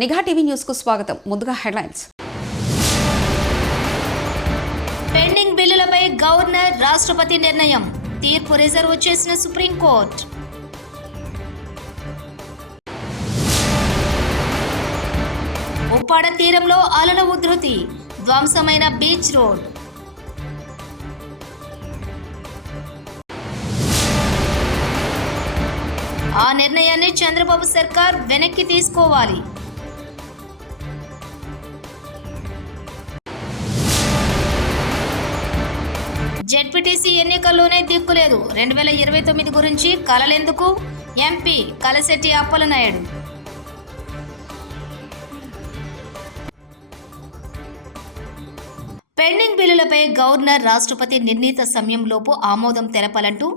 నిఘా TV news కు స్వాగతం. ముందుగా హెడ్లైన్స్. పెండింగ్ బిల్లులపై గవర్నర్, రాష్ట్రపతి నిర్ణయం. తీర్పు రిజర్వ్ చేసిన సుప్రీంకోర్టు. ఉప్పాడ తీరంలో అలల ఉధృతి, ధ్వంసమైన బీచ్ రోడ్. ఆ నిర్ణయాన్ని చంద్రబాబు సర్కార్ వెనక్కి తీసుకోవాలి. జెడ్పీటీసీ ఎన్నికల్లోనే దిక్కులేదు. 2029 గురించి కలలెందుకు? ఎంపీ కలశెట్టి అప్పలనాయుడు. పెండింగ్ బిల్లులపై గవర్నర్, రాష్ట్రపతి నిర్ణీత సమయంలోపు ఆమోదం తెలపాలంటూ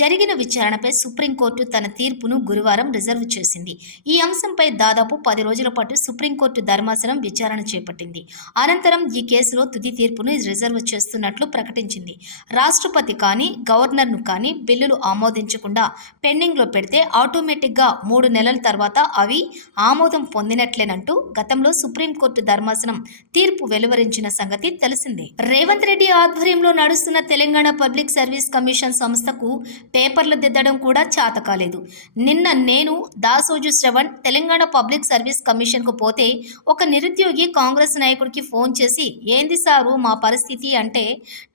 జరిగిన విచారణపై సుప్రీంకోర్టు తన తీర్పును గురువారం రిజర్వ్ చేసింది. ఈ అంశంపై దాదాపు 10 రోజుల పాటు సుప్రీంకోర్టు ధర్మాసనం విచారణ చేపట్టింది. అనంతరం ఈ కేసులో తుది తీర్పును రిజర్వ్ చేస్తున్నట్లు ప్రకటించింది. రాష్ట్రపతి కానీ, గవర్నర్ను కానీ బిల్లులు ఆమోదించకుండా పెండింగ్లో పెడితే ఆటోమేటిక్గా 3 నెలల తర్వాత అవి ఆమోదం పొందినట్లేనంటూ గతంలో సుప్రీంకోర్టు ధర్మాసనం తీర్పు వెలువరించిన సంగతి తెలిసింది. రేవంత్ రెడ్డి ఆధ్వర్యంలో నడుస్తున్న తెలంగాణ పబ్లిక్ సర్వీస్ కమిషన్ సంస్థకు పేపర్లు దిద్దడం కూడా చేత కాలేదు. నిన్న నేను, Dasoju Shravan Telangana public service commission కు పోతే ఒక నిరుద్యోగి కాంగ్రెస్ నాయకుడికి ఫోన్ చేసి, ఏంది సారు మా పరిస్థితి అంటే,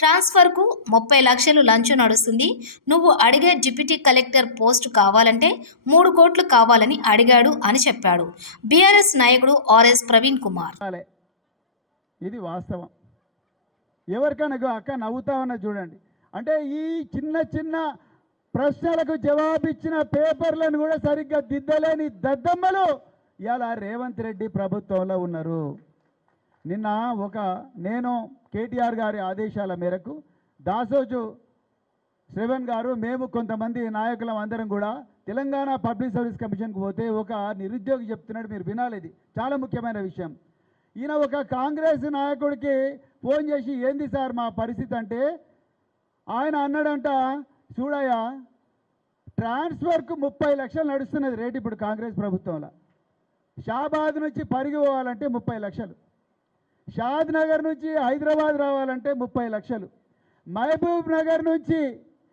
ట్రాన్స్ఫర్ కు 30 లక్షలు లంచం నడుస్తుంది, నువ్వు అడిగే డిప్యూటీ కలెక్టర్ పోస్టు కావాలంటే 3 కోట్లు కావాలని అడిగాడు అని చెప్పాడు. బీఆర్ఎస్ నాయకుడు ఆర్ఎస్ ప్రవీణ్ కుమార్. ఇది వాస్తవం. ఎవరికైనా అక్క నవ్వుతామన్నా చూడండి. అంటే ఈ చిన్న చిన్న ప్రశ్నలకు జవాబిచ్చిన పేపర్లను కూడా సరిగ్గా దిద్దలేని దద్దమ్మలు ఇలా రేవంత్ రెడ్డి ప్రభుత్వంలో ఉన్నారు. నిన్న నేను కేటీఆర్ గారి ఆదేశాల మేరకు దాసోజు శ్రవణ్ గారు, మేము కొంతమంది నాయకులం అందరం కూడా తెలంగాణ పబ్లిక్ సర్వీస్ కమిషన్కి పోతే ఒక నిరుద్యోగి చెప్తున్నాడు, మీరు వినాలి, ఇది చాలా ముఖ్యమైన విషయం. ఈయన ఒక కాంగ్రెస్ నాయకుడికి ఫోన్ చేసి, ఏంది సార్ మా పరిస్థితి అంటే, ఆయన అన్నాడంట, చూడయ్య ట్రాన్స్ఫర్కు 30 లక్షలు నడుస్తున్నది రేటు ఇప్పుడు కాంగ్రెస్ ప్రభుత్వంలో. షాబాద్ నుంచి పరిగి పోవాలంటే 30 లక్షలు, షాద్ నగర్ నుంచి హైదరాబాద్ రావాలంటే 30 లక్షలు, మహబూబ్ నగర్ నుంచి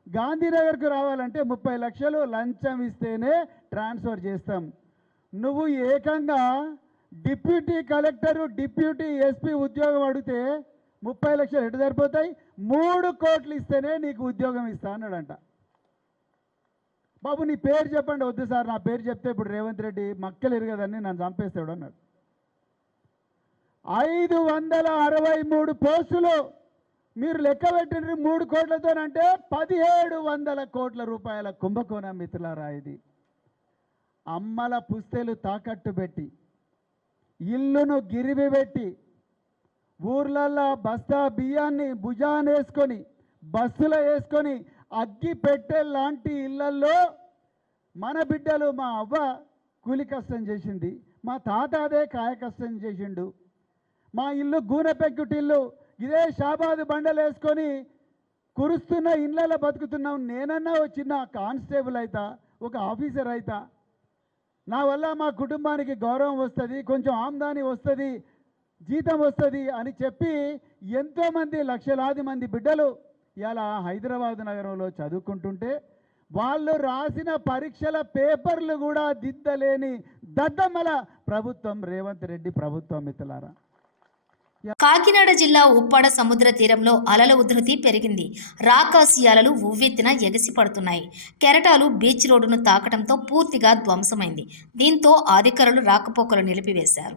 గాంధీనగర్కు రావాలంటే 30 లక్షలు లంచం ఇస్తేనే ట్రాన్స్ఫర్ చేస్తాం. నువ్వు ఏకంగా డిప్యూటీ కలెక్టరు, డిప్యూటీ ఎస్పీ ఉద్యోగం అడిగితే 30 లక్షలు ఎటు సరిపోతాయి? 3 కోట్లు ఇస్తేనే నీకు ఉద్యోగం ఇస్తా అన్నాడంట. బాబు నీ పేరు చెప్పండి. వద్దు సార్ నా పేరు చెప్తే ఇప్పుడు రేవంత్ రెడ్డి మక్కలు ఎరగదని నన్ను చంపేస్తాడు అన్నాడు. 563 పోస్టులు మీరు లెక్క పెట్టిన 3 కోట్లతోనంటే 1700 కోట్ల రూపాయల కుంభకోణం మిత్రులారా. ఇది అమ్మల పుస్తెలు తాకట్టు పెట్టి, ఇల్లును గిరివి పెట్టి, ఊర్లల్లో బస్తా బియ్యాన్ని భుజాన వేసుకొని, బస్సులో వేసుకొని అగ్గి పెట్టే లాంటి ఇళ్లల్లో మన బిడ్డలు, మా అవ్వ కూలి కష్టం చేసింది, మా తాత అదే కాయ కష్టం చేసిండు, మా ఇల్లు గూనె పెంకుటిల్లు, ఇదే షాబాదు బండలు వేసుకొని కురుస్తున్న ఇళ్ళలో బతుకుతున్నాం. నేనన్నా వచ్చిన కానిస్టేబుల్ అవుతా, ఒక ఆఫీసర్ అవుతా, నా వల్ల మా కుటుంబానికి గౌరవం వస్తుంది, కొంచెం ఆమ్దాని వస్తుంది, జీతం వస్తుంది అని చెప్పి ఎంతోమంది లక్షలాది మంది బిడ్డలు ఇలా హైదరాబాద్ నగరంలో చదువుకుంటుంటే వాళ్ళు రాసిన పరీక్షల పేపర్లు కూడా దిద్దలేని దద్దమ్మల ప్రభుత్వం రేవంత్ రెడ్డి ప్రభుత్వం మిత్రులారా. కాకినాడ జిల్లా ఉప్పాడ సముద్ర తీరంలో అలల ఉధృతి పెరిగింది. రాకాసి అలలు ఉవ్వెత్తిన ఎగసి పడుతున్నాయి. కెరటాలు బీచ్ రోడ్డును తాకడంతో పూర్తిగా ధ్వంసమైంది. దీంతో అధికారులు రాకపోకలు నిలిపివేశారు.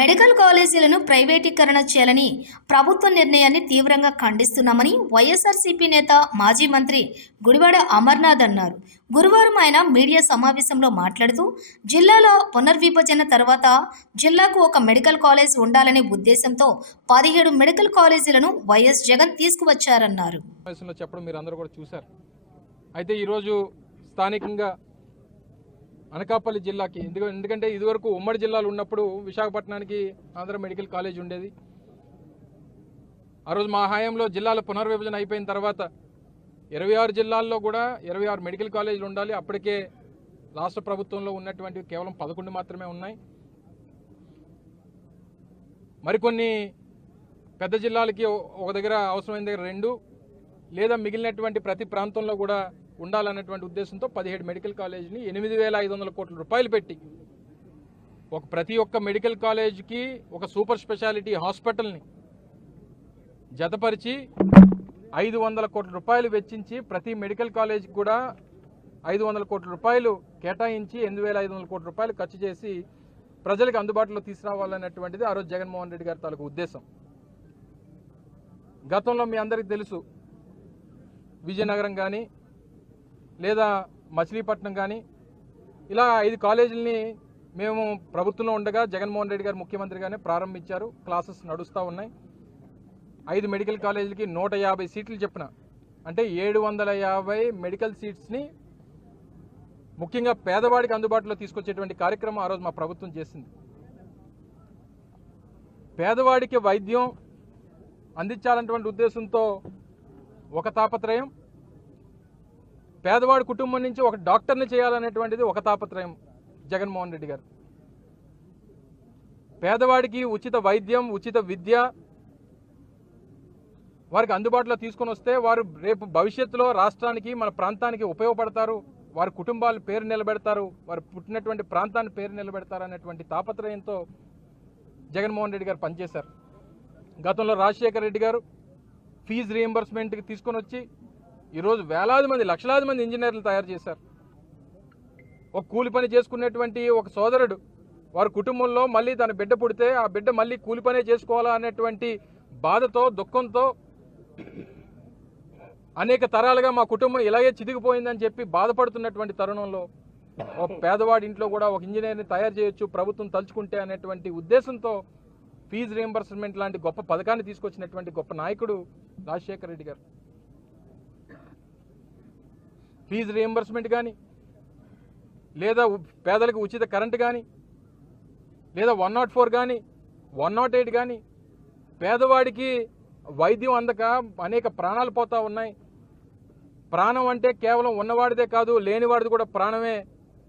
మెడికల్ కాలేజీలను ప్రైవేటీకరణ చేయాలని ప్రభుత్వ నిర్ణయాన్ని తీవ్రంగా ఖండిస్తున్నామని వైఎస్ఆర్సీపీ నేత మాజీ మంత్రి గుడివాడ అమర్నాథ్ అన్నారు. గురువారం ఆయన మీడియా సమావేశంలో మాట్లాడుతూ జిల్లాలో పునర్విభజన తర్వాత జిల్లాకు ఒక మెడికల్ కాలేజ్ ఉండాలనే ఉద్దేశంతో 17 మెడికల్ కాలేజీలను వైఎస్ జగన్ తీసుకువచ్చారన్నారు. చెప్పడం మీరు అందరూ కూడా చూశారు. అయితే ఈరోజు స్థానికంగా అనకాపల్లి జిల్లాకి ఎందుకంటే ఇదివరకు ఉమ్మడి జిల్లాలు ఉన్నప్పుడు విశాఖపట్నానికి ఆంధ్ర మెడికల్ కాలేజ్ ఉండేది. ఆ రోజు మా హయాంలో జిల్లాల పునర్విభజన అయిపోయిన తర్వాత 26 జిల్లాల్లో కూడా 26 మెడికల్ కాలేజీలు ఉండాలి. అప్పటికే రాష్ట్ర ప్రభుత్వంలో ఉన్నటువంటి కేవలం 11 మాత్రమే ఉన్నాయి. మరికొన్ని పెద్ద జిల్లాలకి ఒక దగ్గర అవసరమైన దగ్గర 2 లేదా మిగిలినటువంటి ప్రతి ప్రాంతంలో కూడా ఉండాలన్నటువంటి ఉద్దేశంతో 17 మెడికల్ కాలేజీని 8,500 కోట్ల రూపాయలు పెట్టి ప్రతి ఒక్క మెడికల్ కాలేజీకి ఒక సూపర్ స్పెషాలిటీ హాస్పిటల్ని జతపరిచి 500 కోట్ల రూపాయలు వెచ్చించి ప్రతి మెడికల్ కాలేజీకి కూడా 500 కోట్ల రూపాయలు కేటాయించి 8,500 కోట్ల రూపాయలు ఖర్చు చేసి ప్రజలకు అందుబాటులో తీసుకురావాలన్నటువంటిది ఆ రోజు జగన్మోహన్ రెడ్డి గారి తాలూకు ఉద్దేశం. గతంలో మీ అందరికీ తెలుసు, విజయనగరం కానీ లేదా మచిలీపట్నం కానీ ఇలా 5 కాలేజీలని మేము ప్రభుత్వంలో ఉండగా జగన్మోహన్ రెడ్డి గారు ముఖ్యమంత్రిగానే ప్రారంభించారు. క్లాసెస్ నడుస్తూ ఉన్నాయి. 5 మెడికల్ కాలేజీలకి 150 సీట్లు చెప్పిన అంటే 750 మెడికల్ సీట్స్ని ముఖ్యంగా పేదవాడికి అందుబాటులో తీసుకొచ్చేటువంటి కార్యక్రమం ఆ రోజు మా ప్రభుత్వం చేసింది. పేదవాడికి వైద్యం అందించాలన్నటువంటి ఉద్దేశంతో ఒక తాపత్రయం, పేదవాడి కుటుంబం నుంచి ఒక డాక్టర్ని చేయాలనేటువంటిది ఒక తాపత్రయం జగన్మోహన్ రెడ్డి గారు. పేదవాడికి ఉచిత వైద్యం, ఉచిత విద్య వారికి అందుబాటులో తీసుకొని వస్తే వారు రేపు భవిష్యత్తులో రాష్ట్రానికి మన ప్రాంతానికి ఉపయోగపడతారు, వారి కుటుంబాల పేరు నిలబెడతారు, వారు పుట్టినటువంటి ప్రాంతాన్ని పేరు నిలబెడతారు అనేటువంటి తాపత్రయంతో జగన్మోహన్ రెడ్డి గారు పనిచేశారు. గతంలో రాజశేఖర రెడ్డి గారు ఫీజు రీయింబర్స్మెంట్కి తీసుకొని వచ్చి ఈరోజు వేలాది మంది, లక్షలాది మంది ఇంజనీర్లు తయారు చేశారు. ఒక కూలి పని చేసుకునేటువంటి ఒక సోదరుడు వారి కుటుంబంలో మళ్ళీ తన బిడ్డ పుడితే ఆ బిడ్డ మళ్ళీ కూలి పనే చేసుకోవాలా అనేటువంటి బాధతో, దుఃఖంతో అనేక తరాలుగా మా కుటుంబం ఇలాగే చిదిగిపోయిందని చెప్పి బాధపడుతున్నటువంటి తరుణంలో ఒక పేదవాడి ఇంట్లో కూడా ఒక ఇంజనీర్ని తయారు చేయొచ్చు ప్రభుత్వం తలుచుకుంటే అనేటువంటి ఉద్దేశంతో ఫీజు రీయింబర్స్మెంట్ లాంటి గొప్ప పథకాన్ని తీసుకొచ్చినటువంటి గొప్ప నాయకుడు రాజశేఖర రెడ్డి గారు. ఫీజు రీయింబర్స్మెంట్ కానీ, లేదా పేదలకు ఉచిత కరెంటు కానీ, లేదా 104 కానీ, 108 కానీ, పేదవాడికి వైద్యం అందక అనేక ప్రాణాలు పోతూ ఉన్నాయి. ప్రాణం అంటే కేవలం ఉన్నవాడిదే కాదు, లేనివాడిది కూడా ప్రాణమే.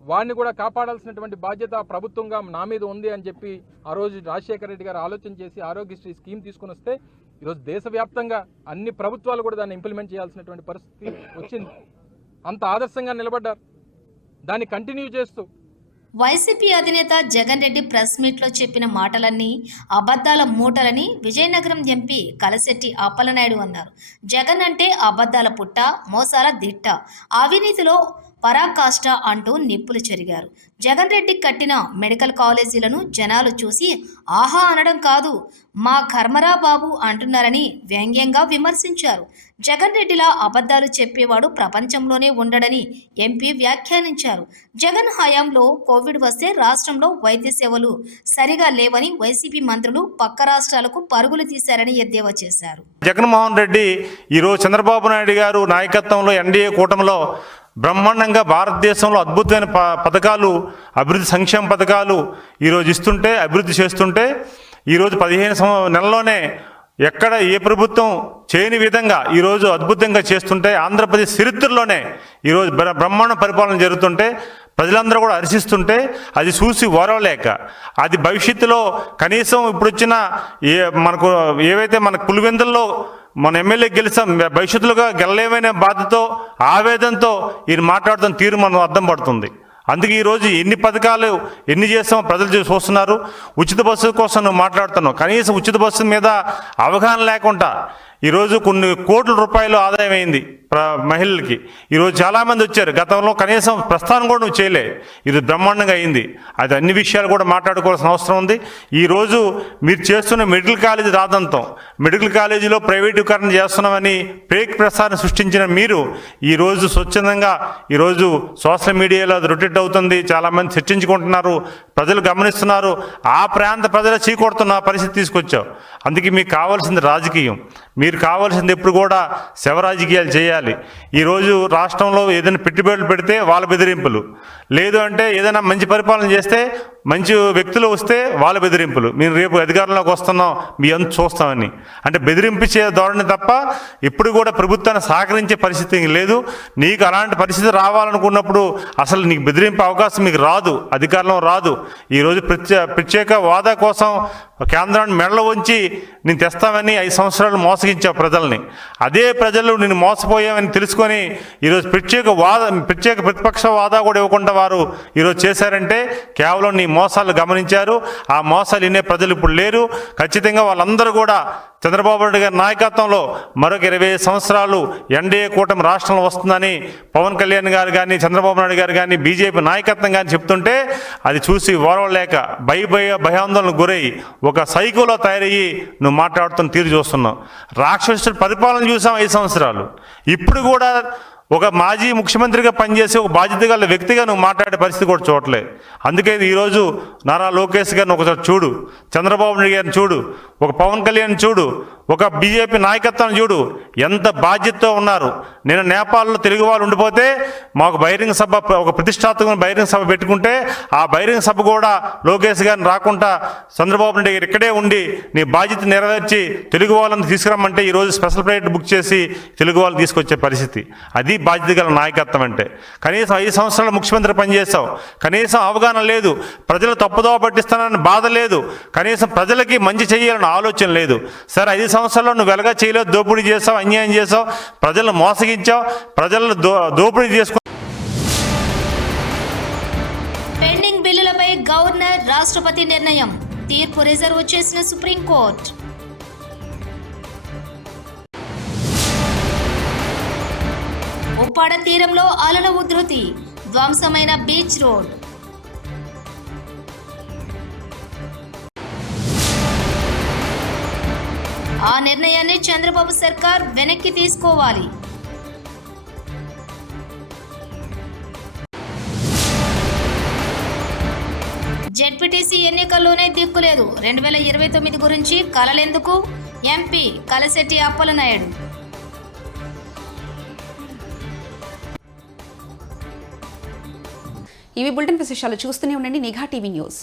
వాడిని కూడా కాపాడాల్సినటువంటి బాధ్యత ప్రభుత్వంగా నా మీద ఉంది అని చెప్పి ఆ రోజు రాజశేఖర రెడ్డి గారు ఆలోచన చేసి ఆరోగ్యశ్రీ స్కీమ్ తీసుకుని వస్తే ఈరోజు దేశవ్యాప్తంగా అన్ని ప్రభుత్వాలు కూడా దాన్ని ఇంప్లిమెంట్ చేయాల్సినటువంటి పరిస్థితి వచ్చింది. అంత ఆదర్శంగా నిలబడ్డారు. దాన్ని కంటిన్యూ చేస్తూ వైసీపీ అధినేత జగన్ రెడ్డి ప్రెస్ మీట్లో చెప్పిన మాటలన్నీ అబద్ధాల మూటలని విజయనగరం ఎంపీ కలశెట్టి అప్పలనాయుడు అన్నారు. జగన్ అంటే అబద్ధాల పుట్ట, మోసాల దిట్ట, అవినీతిలో పరాకాష్ట అంటూ నిప్పులు చెరిగారు. జగన్ రెడ్డి కట్టిన మెడికల్ కాలేజీలను జనాలు చూసి ఆహా అనడం కాదు, మా కర్మరా బాబు అంటున్నారని వ్యంగ్యంగా విమర్శించారు. జగన్ రెడ్డిలా అబద్ధాలు చెప్పేవాడు ప్రపంచంలోనే ఉండడని ఎంపీ వ్యాఖ్యానించారు. జగన్ హయాంలో కోవిడ్ వస్తే రాష్ట్రంలో వైద్య సేవలు సరిగా లేవని వైసీపీ మంత్రులు పక్క రాష్ట్రాలకు పరుగులు తీశారని ఎద్దేవా చేశారు. జగన్మోహన్ రెడ్డి ఈరోజు చంద్రబాబు నాయుడు గారు నాయకత్వంలో ఎన్డీఏ కూటమిలో బ్రహ్మాండంగా భారతదేశంలో అద్భుతమైన పథకాలు, అభివృద్ధి సంక్షేమ పథకాలు ఈరోజు ఇస్తుంటే, అభివృద్ధి చేస్తుంటే ఈరోజు 15 నెలల్లోనే ఎక్కడ ఏ ప్రభుత్వం చేయని విధంగా ఈరోజు అద్భుతంగా చేస్తుంటే, ఆంధ్రప్రదేశ్ చరిత్రలోనే ఈరోజు బ్రహ్మాండ పరిపాలన జరుగుతుంటే ప్రజలందరూ కూడా హర్షిస్తుంటే అది చూసి ఓరవలేక, అది భవిష్యత్తులో కనీసం ఇప్పుడు వచ్చిన మనకు ఏవైతే మన పులివెందుల్లో మన ఎమ్మెల్యే గెలిచాం, భవిష్యత్తులోగా గెలలేమైన బాధతో, ఆవేదనతో ఈయన మాట్లాడుతున్న తీరు మనం అర్థం పడుతుంది. అందుకే ఈరోజు ఎన్ని పథకాలు ఎన్ని చేస్తామో ప్రజలు చూస్తున్నారు. ఉచిత బస్సు కోసం నువ్వు మాట్లాడుతున్నావు, కనీసం ఉచిత బస్సు మీద అవగాహన లేకుండా ఈరోజు కొన్ని కోట్ల రూపాయలు ఆదాయం అయింది మహిళలకి. ఈరోజు చాలామంది వచ్చారు, గతంలో కనీసం ప్రస్థానం కూడా నువ్వు చేయలే, ఇది బ్రహ్మాండంగా అయింది. అది అన్ని విషయాలు కూడా మాట్లాడుకోవాల్సిన అవసరం ఉంది. ఈరోజు మీరు చేస్తున్న మెడికల్ కాలేజీ రాదంతం, మెడికల్ కాలేజీలో ప్రైవేటీకరణ చేస్తున్నామని ఫేక్ ప్రసారం సృష్టించిన మీరు ఈరోజు స్వచ్ఛందంగా ఈరోజు సోషల్ మీడియాలో అది రొటేట్ అవుతుంది, చాలామంది చర్చించుకుంటున్నారు, ప్రజలు గమనిస్తున్నారు. ఆ ప్రాంత ప్రజలు చీకొడుతున్న పరిస్థితి తీసుకొచ్చావు. అందుకే మీకు కావాల్సింది రాజకీయం, మీరు కావాల్సింది ఎప్పుడు కూడా శవ రాజకీయాలు చేయాలి. ఈరోజు రాష్ట్రంలో ఏదైనా పెట్టుబడులు పెడితే వాళ్ళ బెదిరింపులు, లేదు అంటే ఏదైనా మంచి పరిపాలన చేస్తే మంచి వ్యక్తులు వస్తే వాళ్ళ బెదిరింపులు, మేము రేపు అధికారంలోకి వస్తున్నాం మీ అంత చూస్తామని, అంటే బెదిరింపించే ధోరణి తప్ప ఎప్పుడు కూడా ప్రభుత్వాన్ని సహకరించే పరిస్థితి లేదు. నీకు అలాంటి పరిస్థితి రావాలనుకున్నప్పుడు అసలు నీకు బెదిరింపే అవకాశం మీకు రాదు, అధికారంలో రాదు. ఈరోజు ప్రత్యేక హోదా కోసం కేంద్రాన్ని మెడలో ఉంచి నేను తెస్తామని 5 సంవత్సరాలు మోసగించావు ప్రజల్ని. అదే ప్రజలు నేను మోసపోయామని తెలుసుకొని ఈరోజు ప్రత్యేక ప్రతిపక్ష హోదా కూడా ఇవ్వకుండా వారు ఈరోజు చేశారంటే కేవలం నీ మోసాలు గమనించారు. ఆ మోసాలు వినే ప్రజలు ఇప్పుడు లేరు. ఖచ్చితంగా వాళ్ళందరూ కూడా చంద్రబాబు నాయుడు గారి నాయకత్వంలో మరొక 25 సంవత్సరాలు ఎన్డీఏ కూటమి రాష్ట్రంలో వస్తుందని పవన్ కళ్యాణ్ గారు కానీ చంద్రబాబు నాయుడు గారు కానీ బీజేపీ నాయకత్వం కానీ చెప్తుంటే అది చూసి ఓరవలేక భయాందోళనకు గురై ఒక సైకోలో తయారయ్యి నువ్వు మాట్లాడుతున్న తీరు చూస్తున్నావు. రాక్షసుడు పరిపాలన చూసాం 5 సంవత్సరాలు. ఇప్పుడు కూడా ఒక మాజీ ముఖ్యమంత్రిగా పనిచేసి ఒక బాధ్యత గల వ్యక్తిగా నువ్వు మాట్లాడే పరిస్థితి కూడా చూడలే. అందుకే ఈరోజు నారా లోకేష్ గారిని ఒకసారి చూడు, చంద్రబాబు నాయుడు గారిని చూడు, ఒక పవన్ కళ్యాణ్ చూడు, ఒక బీజేపీ నాయకత్వాన్ని చూడు, ఎంత బాధ్యతతో ఉన్నారు. నేను నేపాల్లో తెలుగు వాళ్ళు ఉండిపోతే మాకు బహిరంగ సభ, ఒక ప్రతిష్టాత్మకమైన బహిరంగ సభ పెట్టుకుంటే ఆ బహిరంగ సభ కూడా లోకేష్ గారిని రాకుండా చంద్రబాబు నాయుడు గారు ఇక్కడే ఉండి నీ బాధ్యత నెరవేర్చి తెలుగు వాళ్ళని తీసుకురమ్మంటే ఈరోజు స్పెషల్ ఫ్లైట్ బుక్ చేసి తెలుగు వాళ్ళు తీసుకొచ్చే పరిస్థితి. అది బాధ్యత గల నాయకత్వం అంటే. కనీసం 5 సంవత్సరాలు ముఖ్యమంత్రి పనిచేస్తావు, కనీసం అవగాహన లేదు, ప్రజలు తప్పుదోవ పట్టిస్తానని బాధ లేదు, కనీసం ప్రజలకి మంచి చేయాలని ఆలోచన లేదు. సరే 5 సంవత్సరాల్లో నువ్వు వెలగా చేయలేవు, దోపిడీ చేసావు, అన్యాయం చేసావు, ప్రజలను మోసగించావు, ప్రజలను దోపిడీ చేసుకు. పెండింగ్ బిల్లులపై గవర్నర్ రాష్ట్రపతి నిర్ణయం, తీర్పు రిజర్వ్ చేసిన సుప్రీంకోర్టు. ఉప్పాడ తీరంలో అలల ఉధృతి, ధ్వంసమైన బీచ్ రోడ్. ఆ నిర్ణయాన్ని చంద్రబాబు సర్కార్ వెనక్కి తీసుకోవాలి. జెడ్పీటీసీ ఎన్నికల్లోనే దిక్కులేదు, 2029 గురించి కలలెందుకు? ఎంపీ కలశెట్టి అప్పలనాయుడు. ఇవి బులెటిన్ విశేషాలు. చూస్తూనే ఉండండి నిఘా టీవీ న్యూస్.